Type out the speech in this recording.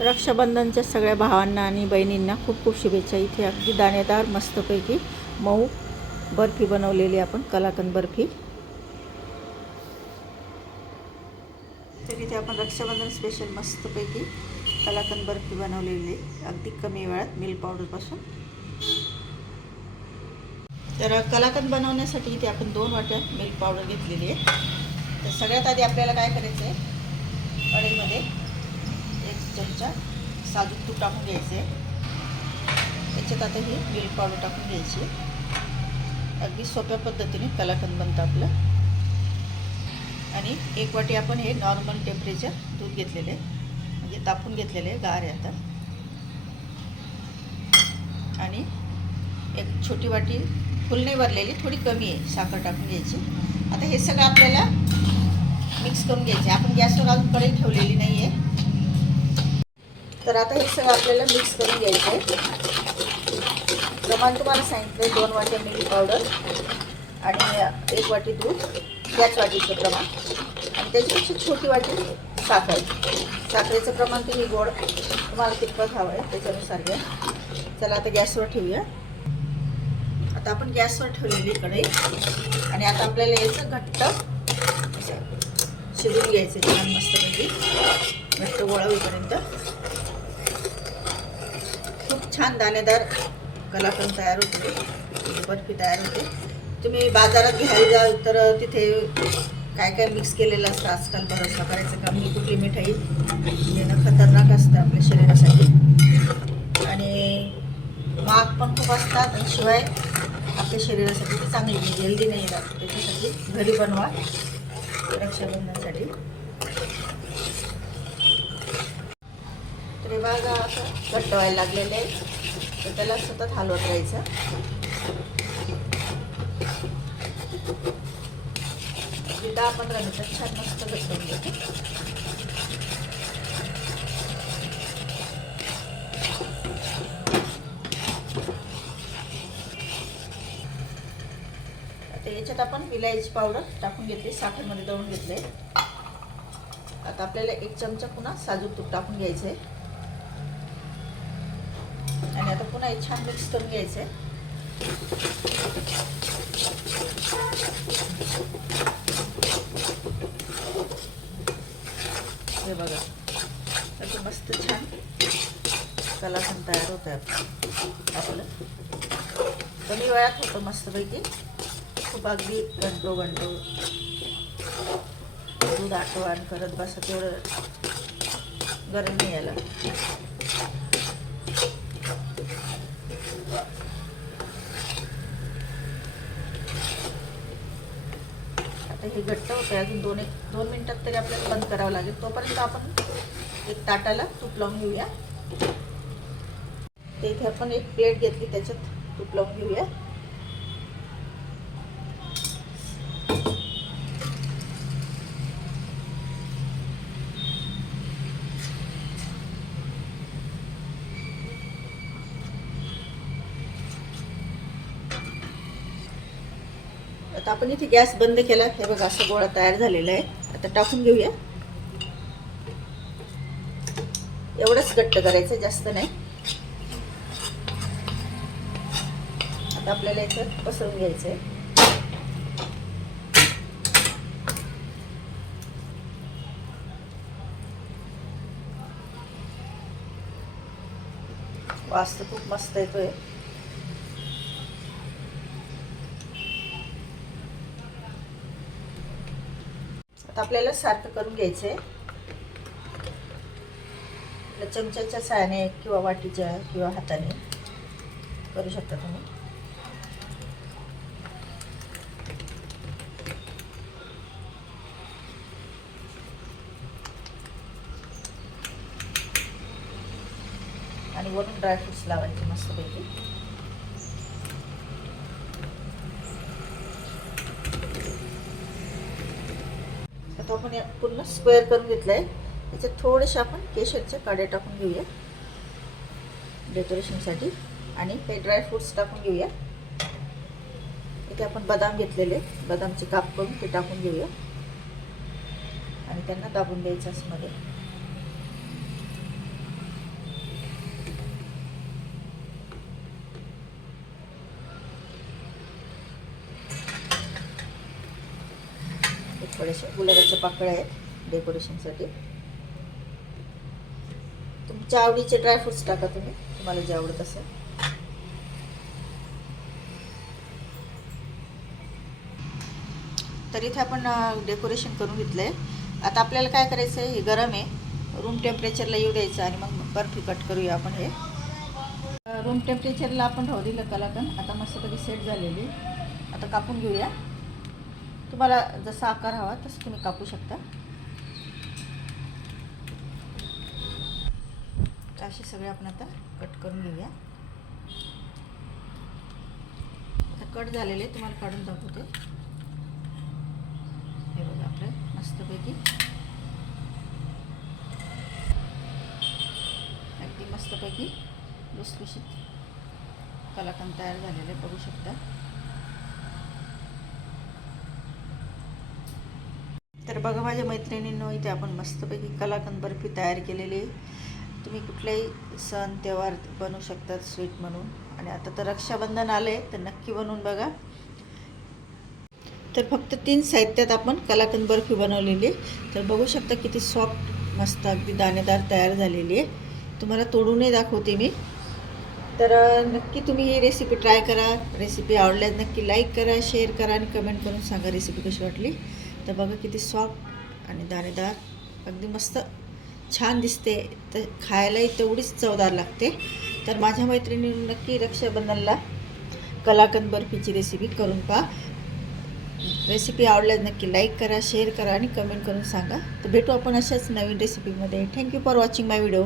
रक्षाबंधनच्या सगळ्या भावांना आणि बहिणींना खूप खूप शुभेच्छा. इथे अगदी दाणेदार मस्तपैकी मऊ बर्फी बनवलेली आपण कलाकंद बर्फी. तर इथे आपण रक्षाबंधन स्पेशल मस्तपैकी कलाकंद बर्फी बनवलेली आहे. अगदी कमी वेळात मिल्क पावडरपासून तर कलाकंद बनवण्यासाठी इथे आपण दोन वाट्या मिल्क पावडर घेतलेली आहे. तर सगळ्यात आधी आपल्याला काय करायचं आहे कढईमध्ये चमचा साजूक तूप टाकून घ्यायचे. त्याच्यात आता ही मिल्क पावडर टाकून घ्यायची. अगदी सोप्या पद्धतीने कलाकंद बनतं आपलं. आणि एक वाटी आपण हे नॉर्मल टेम्परेचर दूध घेतलेले म्हणजे तापून घेतलेले आहे गार आहे आता. आणि एक छोटी वाटी फुलने भरलेली थोडी कमी आहे साखर टाकून घ्यायची. आता हे सगळं आपल्याला मिक्स करून घ्यायचे. आपण गॅसवर अजून कढई ठेवलेली नाही आहे तर आता हे सगळं आपल्याला मिक्स करून घ्यायचं आहे प्रमाण तुम्हाला सांगितलं दोन वाट्या मिरी पावडर आणि एक वाटी दूध त्याच वाटीचं प्रमाण. आणि त्याच्यापेक्षा छोटी वाटी साखर. साखरेचं प्रमाण तुम्ही गोड तुम्हाला कितपत हवं आहे त्याच्यानुसार घ्या. चला आता गॅसवर ठेवूया. आता आपण गॅसवर ठेवलेली कढई. आणि आता आपल्याला याचं घट्ट शिजून घ्यायचं छान मस्तपैकी. घट्ट गोळा होईपर्यंत. छान दाणेदार कलाकंद तयार होते. बर्फी तयार होते. तुम्ही बाजारात घ्यायला जाल तर तिथे काय काय मिक्स केलेलं असतं आजकाल भरोसा करायचं का मी कुठली मिठाई देणं खतरनाक असतं आपल्या शरीरासाठी. आणि माग पण खूप असतात आणि शिवाय आपल्या शरीरासाठी ती चांगली हेल्दी नाही राहत. त्याच्यासाठी घरी बनवा रक्षाबंधनासाठी. हे बघा असं घट्ट व्हायला लागलेलं आहे तर त्याला सतत हलवत राहायचं. म्हणजे दहा पंधरा मिनिटात छान मस्त घट्ट होऊन जाते याच्यात आपण विलायची पावडर टाकून घेतली साखरमध्ये दळून घेतले. आता आपल्याला एक चमचा पुन्हा साजूक तूप टाकून घ्यायचं आहे आणि आता पुन्हा हे छान मिक्स करून घ्यायचं आहे हे बघा. त्याचं मस्त छान कलासन तयार होत आहे आपलं. कमी वेळात होतं मस्तपैकी. खूप अगदी घंटो घंटो दूध आठवण करत बसा तेवढं गरम नाही यायला. आता हे घट्ट होतं अजून दोन एक दोन मिनटात तरी आपल्याला बंद करावं लागेल. तोपर्यंत आपण एक ताटाला तूप लावून घेऊया. ते इथे आपण एक प्लेट घेतली त्याच्यात तूप लावून घेऊया. आता आपण इथे गॅस बंद केला. हे बघा असं गोळा तयार झालेला आहे. आता टाकून घेऊया. एवढंच घट्ट करायचं जास्त नाही. आता आपल्याला याच्यात पसरून घ्यायचं आहे वास तर खूप मस्त येतोय. आता आपल्याला सारखं करून घ्यायचं आहे चमच्याच्या साहाय्याने किंवा वाटीच्या किंवा हाताने करू शकता तुम्ही. आणि वरून ड्रायफ्रुट्स लावायचे मस्तपैकी. आता आपण या पूर्ण स्क्वेअर करून घेतलं आहे त्याच्यात थोडेसे आपण केशरच्या काड्या टाकून घेऊया. डेकोरेशनसाठी आणि हे ड्रायफ्रुट्स टाकून घेऊया. इथे आपण बदाम घेतलेले बदामचे काप करून ते टाकून घेऊया. आणि त्यांना दाबून द्यायचं असं मध्ये. थोडेसे गुलाबाच्या पाकळ्या आहेत डेकोरेशनसाठी. तुमच्या आवडीचे ड्रायफ्रुट्स टाका तुम्ही तुम्हाला जे आवडत असेल. तर इथे आपण डेकोरेशन करून घेतलं आहे आता आपल्याला काय करायचं आहे हे गरम आहे. रूम टेम्परेचरला येऊ द्यायचं आणि मग बर्फी कट करूया आपण हे. रूम टेम्परेचरला आपण राहू दिलं कलाकन आता मस्तपैकी सेट झालेली. आता कापून घेऊया. तुम्हाला जसा आकार हवा तसं तुम्ही कापू शकता. असे सगळे आपण आता कट करून घेऊया. आता कट झालेले तुम्हाला काढून दाखवते. हे बघा आपलं मस्तपैकी. अगदी मस्तपैकी लुसलुशीत कलाकंद तयार झालेले बघू शकता. तर बघा माझ्या मैत्रिणींनो इथे आपण मस्तपैकी कलाकंद बर्फी तयार केलेली आहे. तुम्ही कुठलेही सण त्योहार बनवू शकतात स्वीट म्हणून. आणि आता तर रक्षाबंधन आलं आहे तर नक्की बनवून बघा. तर फक्त तीन साहित्यात आपण कलाकंद बर्फी बनवलेली तर बघू शकता किती सॉफ्ट मस्त अगदी दाणेदार तयार झालेली आहे. तुम्हाला तोडूनही दाखवते मी. तर नक्की तुम्ही ही रेसिपी ट्राय करा. रेसिपी आवडल्यास नक्की लाईक करा शेअर करा आणि कमेंट करून सांगा रेसिपी कशी वाटली. तर बघा किती सॉफ्ट आणि दाणेदार. अगदी मस्त छान दिसते. तर खायलाही तेवढीच चवदार लागते. तर माझ्या मैत्रिणी नक्की रक्षाबंधनला कलाकंद बर्फीची रेसिपी करून पहा. रेसिपी आवडल्यास नक्की लाईक करा शेअर करा आणि कमेंट करून सांगा. तर भेटू आपण अशाच नवीन रेसिपीमध्ये thank you for watching my video